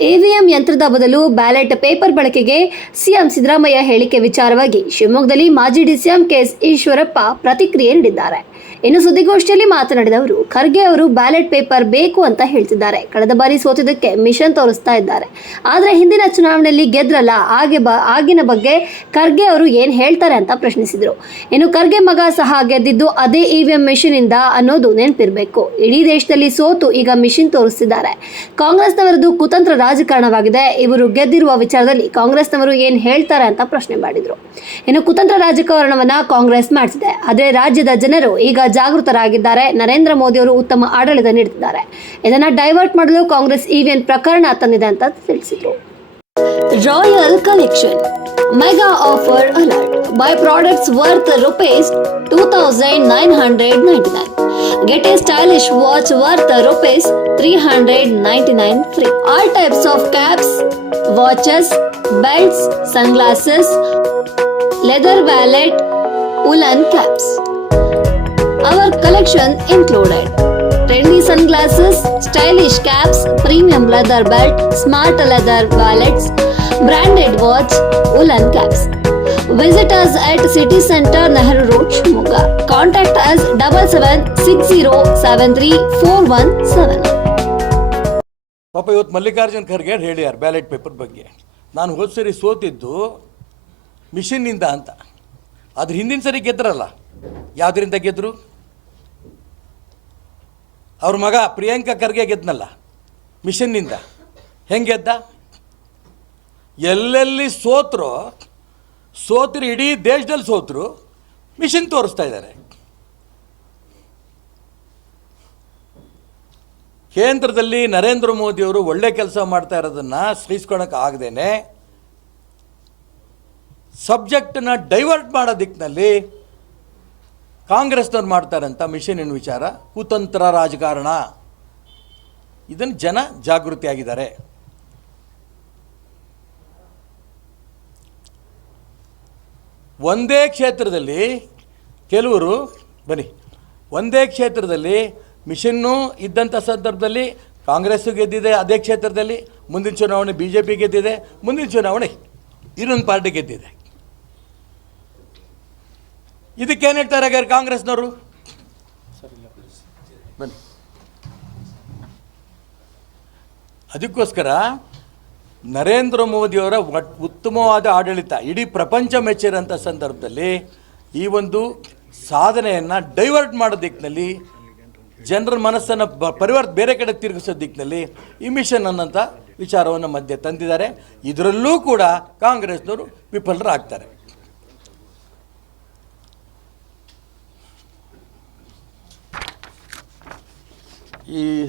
EVM ಯಂತ್ರದ ಬದಲು ballot paper ಬಳಕೆಗೆ ಸಿಎಂ ಸಿದ್ದರಾಮಯ್ಯ ಹೇಳಿಕೆ ವಿಚಾರವಾಗಿ ಶಿವಮೊಗ್ಗದಲ್ಲಿ ಮಾಜಿ ಡಿಸಿಎಂ ಕೆಎಸ್ ಈಶ್ವರಪ್ಪ ಪ್ರತಿಕ್ರಿಯೆ ನೀಡಿದ್ದಾರೆ. ಇನ್ನು ಸುದ್ದಿಗೋಷ್ಠಿಯಲ್ಲಿ ಮಾತನಾಡಿದ ಅವರು, ಖರ್ಗೆ ಅವರು ಬ್ಯಾಲೆಟ್ ಪೇಪರ್ ಬೇಕು ಅಂತ ಹೇಳ್ತಿದ್ದಾರೆ. ಕಳೆದ ಬಾರಿ ಸೋತಿದ್ದಕ್ಕೆ ಮಿಷನ್ ತೋರಿಸ್ತಾ ಇದ್ದಾರೆ. ಆದರೆ ಹಿಂದಿನ ಚುನಾವಣೆಯಲ್ಲಿ ಗೆದ್ರಲ್ಲ, ಹಾಗೆ ಬ, ಆಗಿನ ಬಗ್ಗೆ ಖರ್ಗೆ ಅವರು ಏನು ಹೇಳ್ತಾರೆ ಅಂತ ಪ್ರಶ್ನಿಸಿದರು. ಇನ್ನು ಖರ್ಗೆ ಮಗ ಸಹ ಗೆದ್ದಿದ್ದು ಅದೇ ಇವಿಎಂ ಮಿಷನ್ ಇಂದ ಅನ್ನೋದು ನೆನಪಿರಬೇಕು. ಇಡೀ ದೇಶದಲ್ಲಿ ಸೋತು ಈಗ ಮಿಷಿನ್ ತೋರಿಸ್ತಿದ್ದಾರೆ. ಕಾಂಗ್ರೆಸ್ನವರದು ಕುತಂತ್ರ ರಾಜಕಾರಣವಾಗಿದೆ. ಇವರು ಗೆದ್ದಿರುವ ವಿಚಾರದಲ್ಲಿ ಕಾಂಗ್ರೆಸ್ನವರು ಏನು ಹೇಳ್ತಾರೆ ಅಂತ ಪ್ರಶ್ನೆ ಮಾಡಿದರು. ಇನ್ನು ಕುತಂತ್ರ ರಾಜಕಾರಣವನ್ನ ಕಾಂಗ್ರೆಸ್ ಮಾಡಿಸಿದೆ ಆದರೆ ರಾಜ್ಯದ ಜನರು ಈಗ ಜಾಗೃತರಾಗಿದ್ದಾರೆ. ನರೇಂದ್ರ ಮೋದಿ ಅವರು ಉತ್ತಮ ಆಡಳಿತ ನೀಡುತ್ತಿದ್ದಾರೆ. ಇದನ್ನು ಡೈವರ್ಟ್ ಮಾಡಲು ಕಾಂಗ್ರೆಸ್ ಇವಿಎನ್ ಪ್ರಕರಣ ತಂದಿದೆ ಅಂತ ತಿಳಿಸಿದರು. Royal collection. Mega offer alert. Buy products worth rupees two thousand nine hundred ninety nine. Get a stylish watch worth rupees three hundred ninety nine free. All types of caps, watches, belts, sunglasses, leather wallet, woollen caps. Collection included trendy sunglasses, stylish caps, premium leather belt, smart leather wallets, branded watch, woolen caps. Visit us at City Center, Nehru Road, Shimoga. Contact us double seven six zero seven three four one seven. ಪಾಪ ಇವತ್ತು ಮಲ್ಲಿಕಾರ್ಜುನ್ ಖರ್ಗೆ ಹೇಳ್ಯಾರ ballot paper ಬಗ್ಗೆ ನಾನು ಹೋದ ಸರಿ ಸೋತಿದ್ದು ಮಿಷಿನ್ನಿಂದ ಅಂತ ಅದ್ರ ಹಿಂದಿನ ಸರಿ ಗೆದ್ರಲ್ಲ ಯಾವುದರಿಂದ ಗೆದ್ರು ಅವ್ರ ಮಗ ಪ್ರಿಯಾಂಕಾ ಖರ್ಗೆ ಗೆದ್ನಲ್ಲ, ಮಿಷನ್ನಿಂದ. ಹೆಂಗೆ ಗೆದ್ದ? ಎಲ್ಲೆಲ್ಲಿ ಸೋತ್ರೋ, ಸೋತ್ರ ಇಡೀ ದೇಶದಲ್ಲಿ ಸೋತರು, ಮಿಷಿನ್ ತೋರಿಸ್ತಾ ಇದ್ದಾರೆ. ಕೇಂದ್ರದಲ್ಲಿ ನರೇಂದ್ರ ಮೋದಿಯವರು ಒಳ್ಳೆ ಕೆಲಸ ಮಾಡ್ತಾ ಇರೋದನ್ನು ಸಹಿಸ್ಕೊಳಕ್ಕೆ ಆಗದೇನೆ ಸಬ್ಜೆಕ್ಟನ್ನ ಡೈವರ್ಟ್ ಮಾಡೋ ದಿಕ್ಕಿನಲ್ಲಿ ಕಾಂಗ್ರೆಸ್ನವ್ರು ಮಾಡ್ತಾರಂತ ಮಿಷನಿನ ವಿಚಾರ, ಕುತಂತ್ರ ರಾಜಕಾರಣ. ಇದನ್ನು ಜನ ಜಾಗೃತಿಯಾಗಿದ್ದಾರೆ. ಒಂದೇ ಕ್ಷೇತ್ರದಲ್ಲಿ ಕೆಲವರು, ಬನ್ನಿ, ಒಂದೇ ಕ್ಷೇತ್ರದಲ್ಲಿ ಮಿಷನ್ನು ಇದ್ದಂಥ ಸಂದರ್ಭದಲ್ಲಿ ಕಾಂಗ್ರೆಸ್ಸು ಗೆದ್ದಿದೆ, ಅದೇ ಕ್ಷೇತ್ರದಲ್ಲಿ ಮುಂದಿನ ಚುನಾವಣೆ ಬಿ ಜೆ ಪಿ ಗೆದ್ದಿದೆ, ಮುಂದಿನ ಚುನಾವಣೆ ಇನ್ನೊಂದು ಪಾರ್ಟಿ ಗೆದ್ದಿದೆ. ಇದಕ್ಕೇನು ಹೇಳ್ತಾರೆ ಹಾಗಾದ್ರೆ ಕಾಂಗ್ರೆಸ್ನವರು? ಬನ್ನಿ. ಅದಕ್ಕೋಸ್ಕರ ನರೇಂದ್ರ ಮೋದಿಯವರ ಉತ್ತಮವಾದ ಆಡಳಿತ, ಇಡೀ ಪ್ರಪಂಚ ಮೆಚ್ಚಿರೋಂಥ ಸಂದರ್ಭದಲ್ಲಿ ಈ ಒಂದು ಸಾಧನೆಯನ್ನು ಡೈವರ್ಟ್ ಮಾಡೋ ದಿಕ್ಕಿನಲ್ಲಿ ಜನರ ಮನಸ್ಸನ್ನು ಪರಿವರ್ತ ಬೇರೆ ಕಡೆ ತಿರುಗಿಸೋ ದಿಕ್ಕಿನಲ್ಲಿ ಈ ಮಿಷನ್ ಅನ್ನೋಂಥ ವಿಚಾರವನ್ನು ಮಧ್ಯೆ ತಂದಿದ್ದಾರೆ. ಇದರಲ್ಲೂ ಕೂಡ ಕಾಂಗ್ರೆಸ್ನವರು ವಿಫಲರಾಗ್ತಾರೆ. ಈ